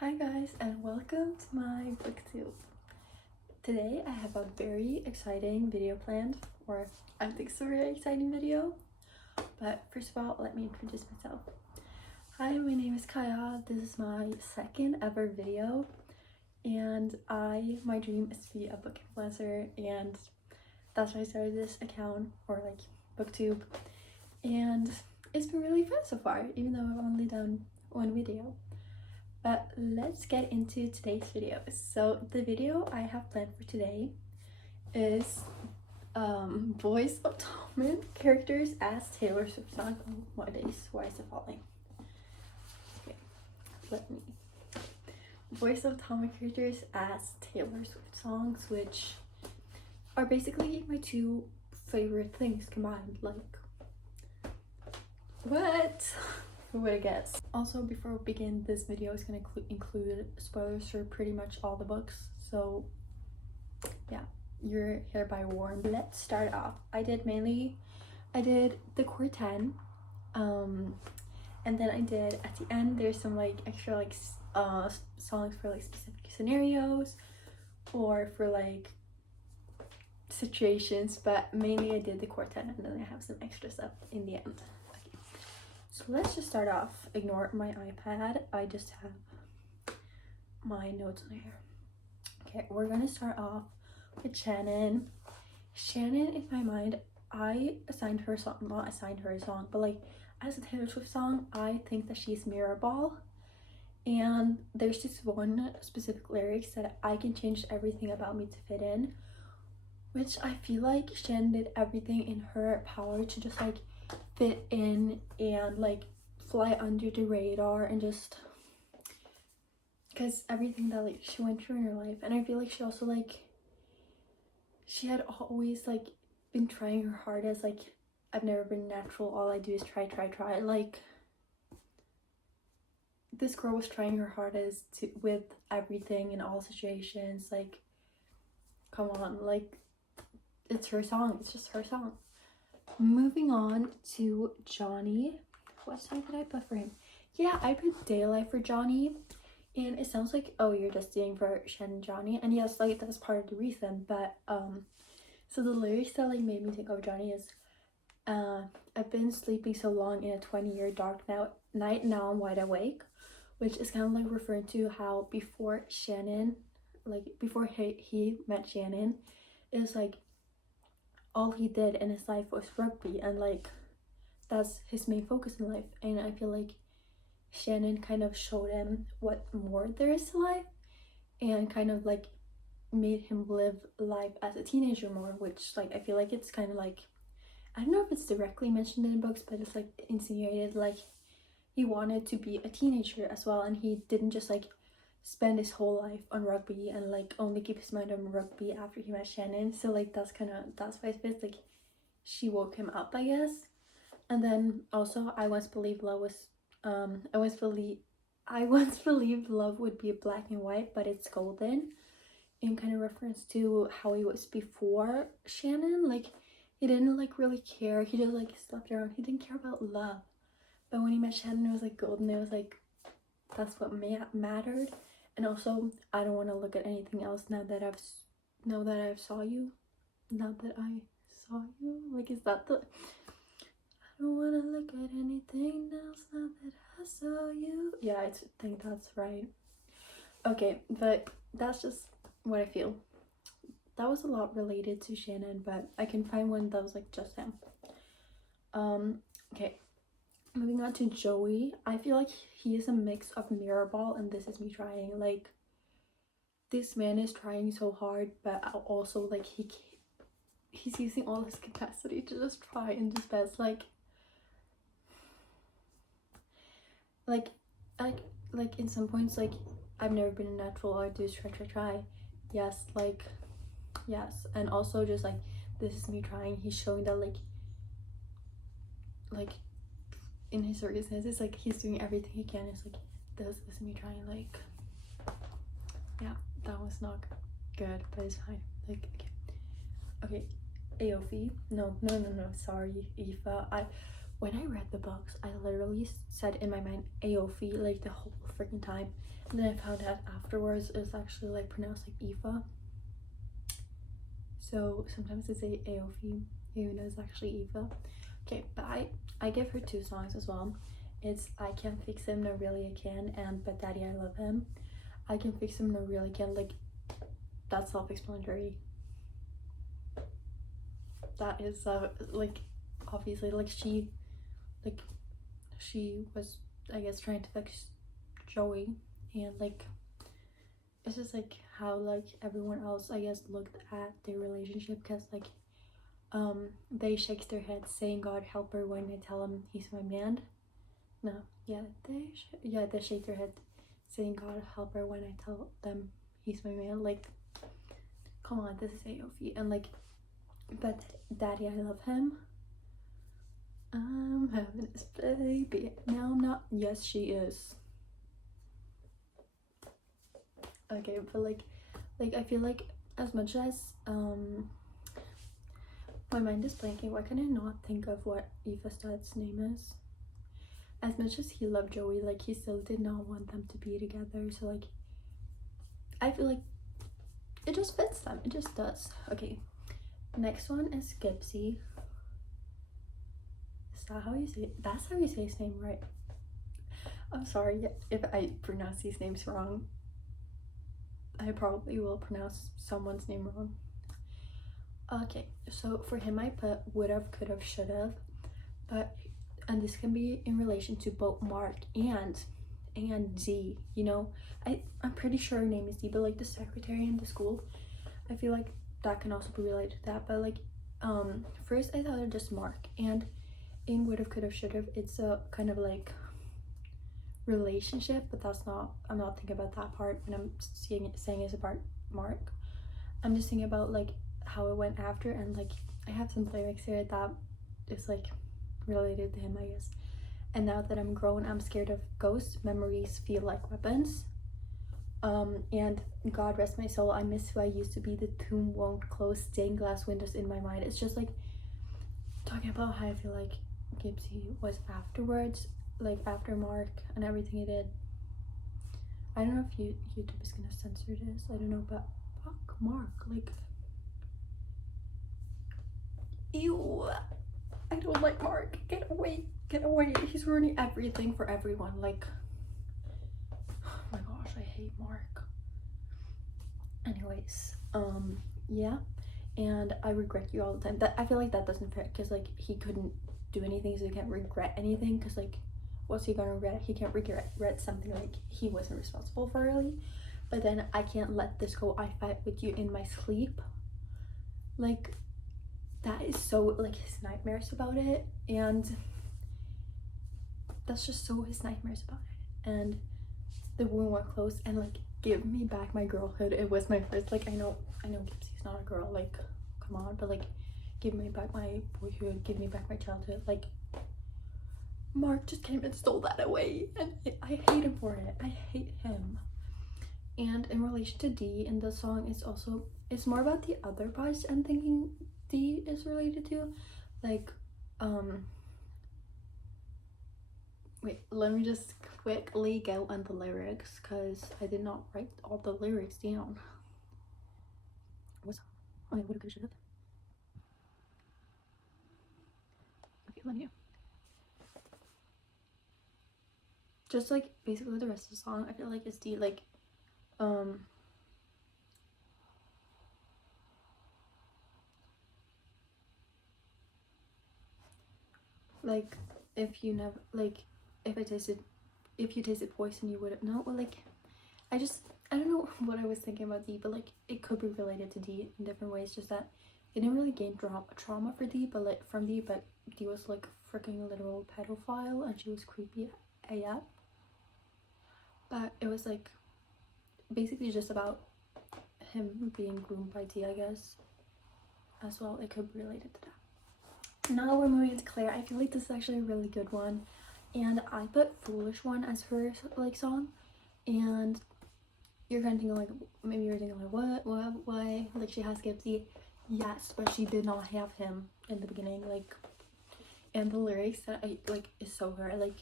Hi guys, and welcome to my booktube. Today I have a very exciting video planned, or I think it's a very exciting video. But first of all, let me introduce myself. Hi, my name is Kaya. This is my second ever video, and my dream is to be a book influencer, and that's why I started this account, or like booktube. And it's been really fun so far, even though I've only done one video. But let's get into today's video. So the video I have planned for today is Voice of Tommen characters as Taylor Swift song. Oh my days, why is it falling? Okay, let me. Voice of Tommen characters as Taylor Swift songs, which are basically my two favorite things combined. Like, what? Who would have guessed? Also, before we begin, this video is going to include spoilers for pretty much all the books, so yeah, you're hereby warned. Let's start off. I did the core 10, and then I did at the end there's some like extra like songs for like specific scenarios or for like situations, but mainly I did the core 10 and then I have some extra stuff in the end. So let's just start off. Ignore my iPad. I just have my notes on here. Okay, we're gonna start off with Shannon. Shannon, in my mind, I assigned her a song, not assigned her a song, but like as a Taylor Swift song, I think that she's Mirrorball. And there's just one specific lyrics that I can change everything about me to fit in, which I feel like Shannon did everything in her power to just like fit in and like fly under the radar, and just because everything that like she went through in her life. And I feel like she also like she had always like been trying her hardest. Like, I've never been natural, all I do is try. Like, this girl was trying her hardest with everything in all situations. Like, come on, like, it's her song, it's just her song. Moving on to Johnny. What song did I put for him? Yeah, I put Daylight for Johnny. And it sounds like, oh, you're just doing for Shen and Johnny. And yes, like, that's part of the reason. But so the lyrics that like made me think of Johnny is I've been sleeping so long in a 20-year dark night, now I'm wide awake. Which is kind of like referring to how before Shannon, like before he met Shannon, it was like all he did in his life was rugby, and like that's his main focus in life. And I feel like Shannon kind of showed him what more there is to life, and kind of like made him live life as a teenager more, which like I feel like it's kind of like, I don't know if it's directly mentioned in the books, but it's like insinuated like he wanted to be a teenager as well, and he didn't just like spend his whole life on rugby and like only keep his mind on rugby after he met Shannon. So like that's why it feels like she woke him up, I guess. And then also I once believed love would be black and white, but it's golden, in kind of reference to how he was before Shannon. Like, he didn't like really care, he just like slept around, he didn't care about love. But when he met Shannon, it was like golden, it was like that's what mattered. And also, I don't want to look at anything else now that I saw you. Like, is that the... I don't want to look at anything else now that I saw you. Yeah, I think that's right. Okay, but that's just what I feel. That was a lot related to Shannon, but I can find one that was like just him. Okay. Moving on to Joey. I feel like he is a mix of Mirrorball and This Is Me Trying. Like, this man is trying so hard, but also like he's using all his capacity to just try and his best. Like in some points, like, I've never been a natural, all I do is try. Yes, like, yes. And also just like This Is Me Trying, he's showing that like in his circumstances, like, he's doing everything he can. It's like, this is me trying. Like, yeah, that was not good, but it's fine. Like, okay, Aofi. No, sorry, Aoife. when I read the books, I literally said in my mind Aofi like the whole freaking time, and then I found out afterwards it's actually like pronounced like Aoife. So sometimes I say Aofi even though it's actually Aoife. Okay, but I give her 2 songs as well. It's I Can't Fix Him, No Really I Can, and But Daddy I Love Him. I Can Fix Him, No Really Can, like that's self-explanatory. That is like obviously like she was, I guess, trying to fix Joey, and like it's just like how like everyone else, I guess, looked at their relationship, because like they shake their heads saying God help her when I tell him he's my man. No, yeah, they shake their head saying God help her when I tell them he's my man. Like, come on, this is AOV. And like, but Daddy I Love Him, I'm having this baby, now I'm not. Yes, she is. Okay, but like I feel like as much as my mind is blanking, why can I not think of what Eva Stud's name is? As much as he loved Joey, like he still did not want them to be together, so like I feel like it just fits them, it just does. Okay, next one is Gipsy. Is that how you say it? That's how you say his name, right? I'm sorry if I pronounce these names wrong. I probably will pronounce someone's name wrong. Okay, so for him I put would've, could've, should've, but and this can be in relation to both Mark and Z, you know. I'm pretty sure her name is Z, but like the secretary in the school, I feel like that can also be related to that. But like first I thought it was just Mark, and in would've, could've, should've, it's a kind of like relationship, but that's not, I'm not thinking about that part when I'm saying it's about Mark. I'm just thinking about like how it went after, and like I have some lyrics here that is like related to him, I guess. And now that I'm grown, I'm scared of ghosts, memories feel like weapons. And God rest my soul, I miss who I used to be, the tomb won't close, stained glass windows in my mind. It's just like talking about how I feel like Gipsy was afterwards, like after Mark and everything he did. I don't know if YouTube is gonna censor this, I don't know, but fuck Mark, like ew, I don't like Mark. Get away, he's ruining everything for everyone. Like, oh my gosh, I hate Mark. Anyways, yeah, and I regret you all the time. That I feel like that doesn't fit, because like he couldn't do anything, so he can't regret anything, because like what's he gonna regret? He can't regret something like he wasn't responsible for, really. But then I can't let this go, I fight with you in my sleep. Like, that is so like his nightmares about it, and that's just so his nightmares about it. And the wound went close, and like give me back my girlhood. It was my first, like I know Gipsy's not a girl, like come on, but like give me back my boyhood, give me back my childhood. Like Mark just came and stole that away, and I hate him for it. I hate him. And in relation to D in the song, it's more about the other parts I'm thinking D is related to. Like wait, let me just quickly go on the lyrics, because I did not write all the lyrics down. What's I would have should have. Okay, let me just like basically the rest of the song I feel like it's D, like like if you never, like if you tasted poison you wouldn't know. Well, like I don't know what I was thinking about D, but like it could be related to D in different ways, just that it didn't really gain trauma for D, but like from D, but D was like freaking literal pedophile, and she was creepy AF. But it was like basically just about him being groomed by D, I guess, as well. It could be related to that. Now we're moving into Claire. I feel like this is actually a really good one, and I put Foolish One as her like song, and you're kind of thinking like, maybe you're thinking like, why, like she has Gipsy. Yes, but she did not have him in the beginning. Like And the lyrics that I like is so hard. Like,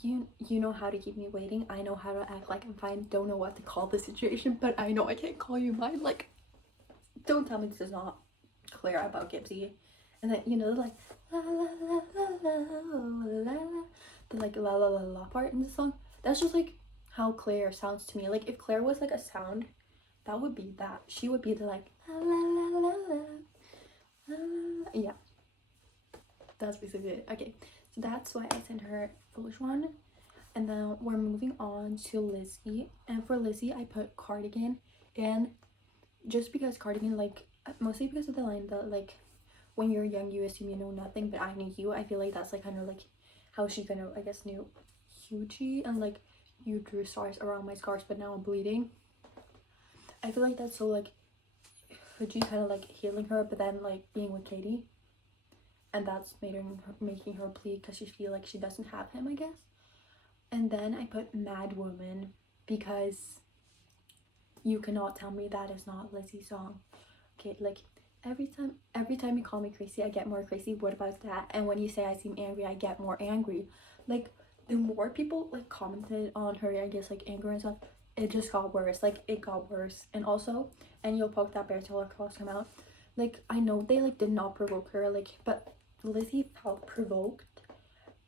you know how to keep me waiting. I know how to act like I'm fine. Don't know what to call the situation, but I know I can't call you mine. Like, don't tell me this is not clear about Gibbsy. And then, you know, like la la la la la la, the like la la la la part in the song. That's just like how Claire sounds to me. Like, if Claire was like a sound, that would be that. She would be the like la la la la la, la. Yeah, that's basically it. Okay, so that's why I sent her Foolish One. And then we're moving on to Lizzie. And for Lizzie, I put Cardigan. And just because Cardigan, like, mostly because of the line that, like, when you're young, you assume you know nothing, but I knew you. I feel like that's, like, kind of, like, how she kind of, I guess, knew Hughie. And, like, you drew stars around my scars, but now I'm bleeding. I feel like that's so, like, Hughie kind of, like, healing her, but then, like, being with Katie. And that's making her bleed because she feel like she doesn't have him, I guess. And then I put Mad Woman because you cannot tell me that is not Lizzie's song. Okay, like, every time you call me crazy, I get more crazy. What about that? And when you say I seem angry, I get more angry. Like, the more people like commented on her, I guess, like, anger and stuff, it just got worse. Like, it got worse. And also, and you'll poke that bear till her claws come out. Like, I know they like did not provoke her, like, but Lizzie felt provoked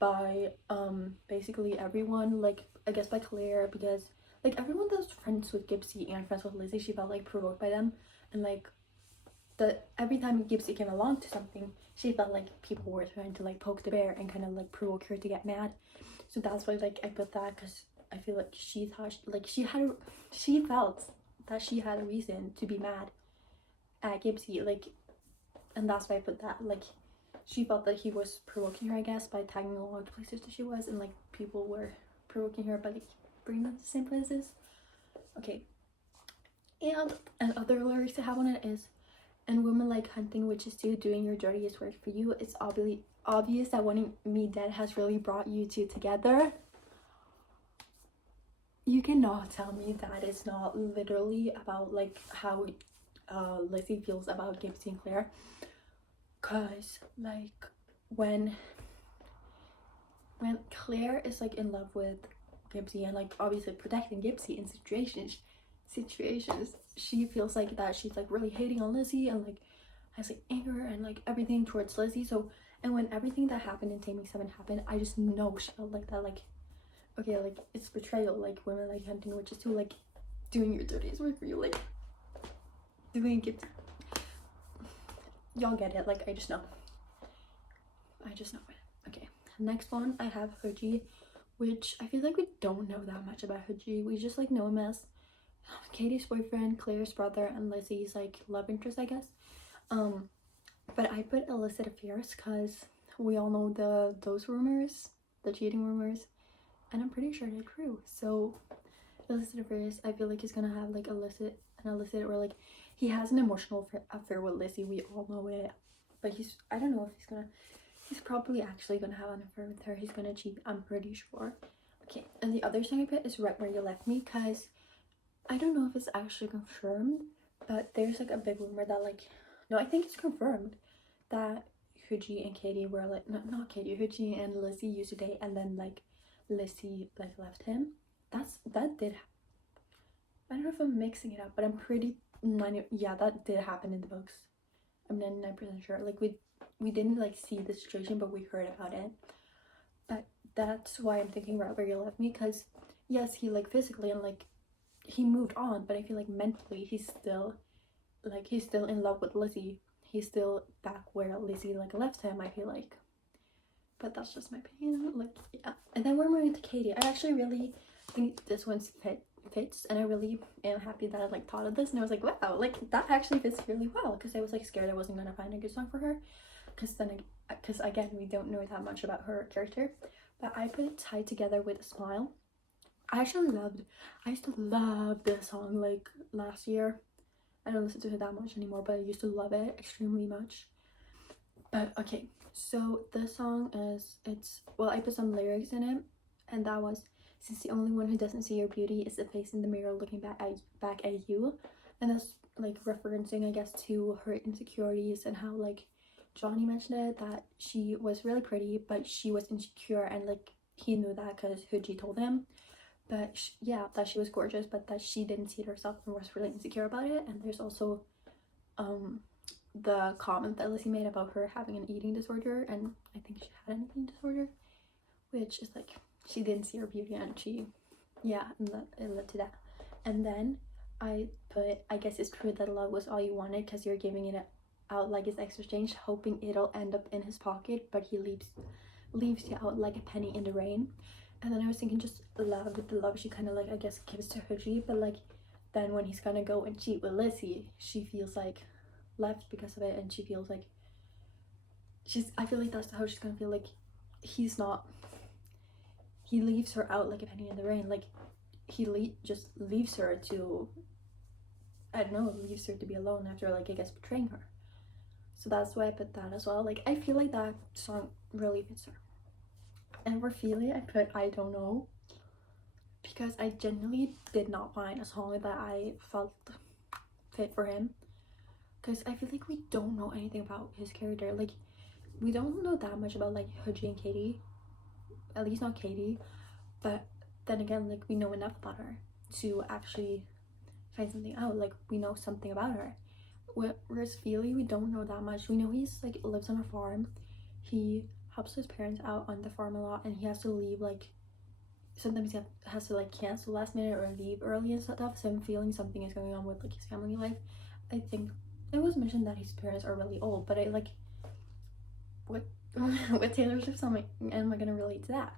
by basically everyone, like, I guess by Claire, because like everyone that was friends with Gibbsy and friends with Lizzie, she felt like provoked by them. And like every time Gibbsy came along to something, she felt like people were trying to like poke the bear and kind of like provoke her to get mad. So that's why like I put that, because I feel like she thought like she felt that she had a reason to be mad at Gibbsy, like, and that's why I put that. Like, she felt that he was provoking her, I guess, by tagging along to places that she was, and like people were provoking her by like bringing them to the same places. Okay, and other lyrics I have on it is, and women like hunting witches too, doing your dirtiest work for you. It's obvious that wanting me dead has really brought you two together. You cannot tell me that it's not literally about like how Lizzie feels about Gibbsy and Claire. Cause like when Claire is like in love with Gibbsy and like obviously protecting Gibbsy in situations, she feels like that she's like really hating on Lizzie and like has like anger and like everything towards Lizzie. So, and when everything that happened in Taming 7 happened, I just know she felt like that. Like, okay, like it's betrayal. Like, women like hunting witches too, like doing your dirtiest work for you, like doing it. Y'all get it. Like, I just know it. Okay, next one I have Hughie, which I feel like we don't know that much about Hughie. We just like know him as Katie's boyfriend, Claire's brother, and Lizzie's like love interest, I guess. But I put illicit affairs because we all know those rumors, the cheating rumors, and I'm pretty sure they're true. So illicit affairs, I feel like he's gonna have like an illicit, or like he has an emotional affair with Lizzie. We all know it, but I don't know if he's probably actually gonna have an affair with her. He's gonna cheat, I'm pretty sure. Okay, and the other song I put is Right Where You Left Me, because I don't know if it's actually confirmed, but there's like a big rumor that like, no, I think it's confirmed that Hughie and Katie were like, not Katie, Hughie and Lizzie used to date, and then like Lizzie like left him. That did, I don't know if I'm mixing it up, but I'm pretty, yeah, that did happen in the books. I'm 99% sure. Like, we didn't like see the situation, but we heard about it. But that's why I'm thinking Right Where You Left Me, because yes, he like physically and like he moved on, but I feel like mentally he's still in love with Lizzie. He's still back where Lizzie like left him, I feel like. But that's just my opinion. Like, yeah. And then we're moving to Katie. I actually really think this one's fits, and I really am happy that I like thought of this, and I was like, wow, like that actually fits really well, because I was like scared I wasn't gonna find a good song for her, because again, we don't know that much about her character. But I put it Tied Together with a Smile. I used to love this song like last year. I don't listen to it that much anymore, but I used to love it extremely much. But okay, so this song I put some lyrics in it, and that was, since the only one who doesn't see your beauty is the face in the mirror looking back at you. And that's like referencing, I guess, to her insecurities and how like Johnny mentioned it, that she was really pretty, but she was insecure, and like he knew that because Hooji told him. But yeah, that she was gorgeous, but that she didn't see it herself and was really insecure about it. And there's also the comment that Lizzie made about her having an eating disorder, and I think she had an eating disorder, which is like she didn't see her beauty, and she, yeah, and that it led to that. And then I put, I guess it's true that love was all you wanted, because you're giving it out like it's exchange, hoping it'll end up in his pocket, but he leaves you out like a penny in the rain. And then I was thinking, just love, the love she kind of like, I guess, gives to Hooji, but like then when he's gonna go and cheat with Lizzie, she feels like left because of it, and she feels like I feel like that's how she's gonna feel, like he leaves her out like a penny in the rain, like he just leaves her to, I don't know, leaves her to be alone after, like, I guess, betraying her. So that's why I put that as well. Like, I feel like that song really fits her. And for Feely, I put I Don't Know, because I genuinely did not find a song that I felt fit for him, because I feel like we don't know anything about his character. Like, we don't know that much about like Hooji and Katie, at least not Katie, but then again, like, we know enough about her to actually find something out. Like, we know something about her. Whereas Feely, we don't know that much. We know he's like lives on a farm, he helps his parents out on the farm a lot, and he has to leave, like sometimes he has to like cancel last minute or leave early and stuff. So I'm feeling something is going on with like his family life. I think it was mentioned that his parents are really old, but I like what with Taylor Swift song am I gonna relate to that?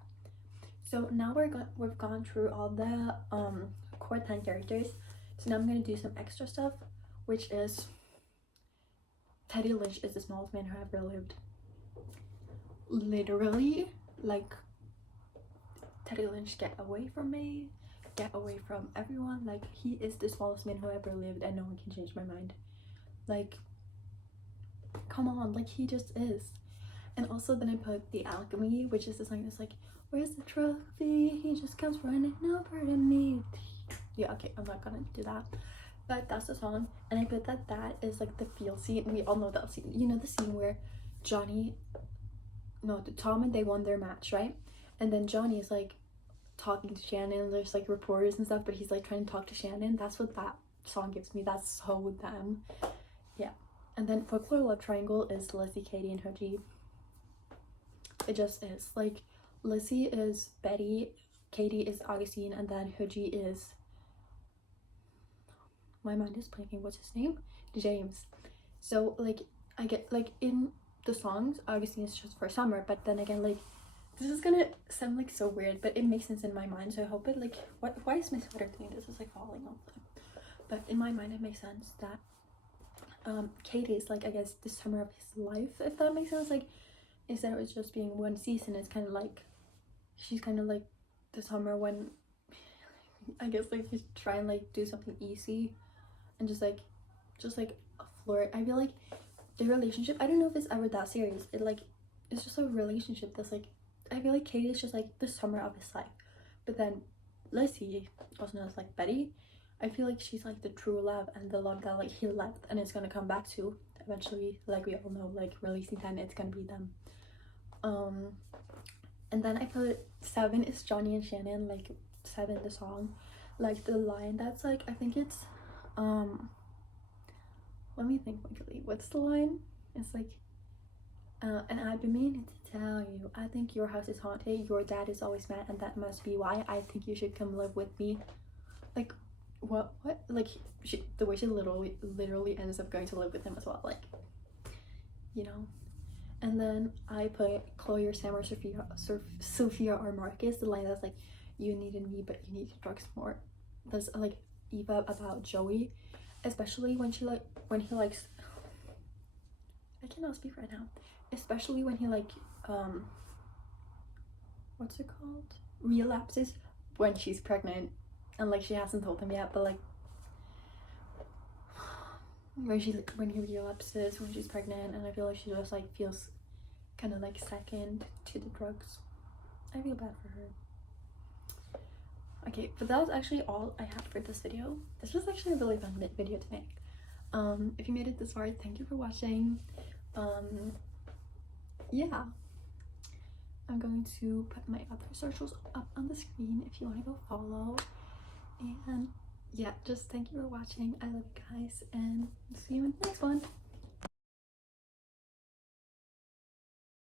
So now we've gone through all the core 10 characters. So now I'm gonna do some extra stuff, which is Teddy Lynch is the smallest man who ever lived. Literally, like, Teddy Lynch, get away from me, get away from everyone. Like, he is the smallest man who ever lived, and no one can change my mind. Like, come on, like, he just is. And also then I put The Alchemy, which is the song that's like, where's the trophy, he just comes running over to me. Yeah, okay, I'm not gonna do that, but that's the song. And I put that is like the feel scene. We all know that scene, you know, the scene where Tom and they won their match, right? And then Johnny is like talking to Shannon, there's like reporters and stuff, but he's like trying to talk to Shannon. That's what that song gives me. That's so them. Yeah. And then Folklore Love Triangle is Lizzie, Katie, and Hooji. It just is. Like, Lizzie is Betty, Katie is Augustine, and then Hooji is, my mind is blanking, what's his name? James. So like, I get like in the songs, Augustine is just for Summer, but then again, like, this is gonna sound like so weird, but it makes sense in my mind, so I hope it like, why is my sweater doing this? It's like falling off. But in my mind it makes sense that Katie is like, I guess, the summer of his life, if that makes sense. Like, instead of it just being one season, it's kind of like she's kind of like the summer when I guess like he's trying like do something easy and just like a flirt. I feel like the relationship, I don't know if it's ever that serious, it's just a relationship that's like, I feel like Katie is just like the summer of his life. But then Lizzie, also known as like Betty, I feel like she's like the true love, and the love that like he left and it's gonna come back to eventually. Like, we all know, like, releasing time, it's gonna be them. And then I put 7 is Johnny and Shannon, like 7 the song, like the line that's like, I think it's let me think quickly, what's the line? It's like and I've been meaning to tell you, I think your house is haunted, your dad is always mad, and that must be why I think you should come live with me. Like, what like, the way she literally ends up going to live with him as well, like, you know. And then I put Chloe or Sam or Sophia or Marcus, the line that's like, you needed me but you needed drugs more. That's like Eva about Joey, especially when he likes, I cannot speak right now, especially when he like what's it called, relapses when she's pregnant, and like she hasn't told him yet, but like when he relapses when she's pregnant, and I feel like she just like feels kind of like second to the drugs. I feel bad for her. Okay, but that was actually all I had for this video. This was actually a really fun video to make. If you made it this far, thank you for watching. yeah, I'm going to put my other socials up on the screen if you want to go follow. And yeah, just thank you for watching. I love you guys, and see you in the next one.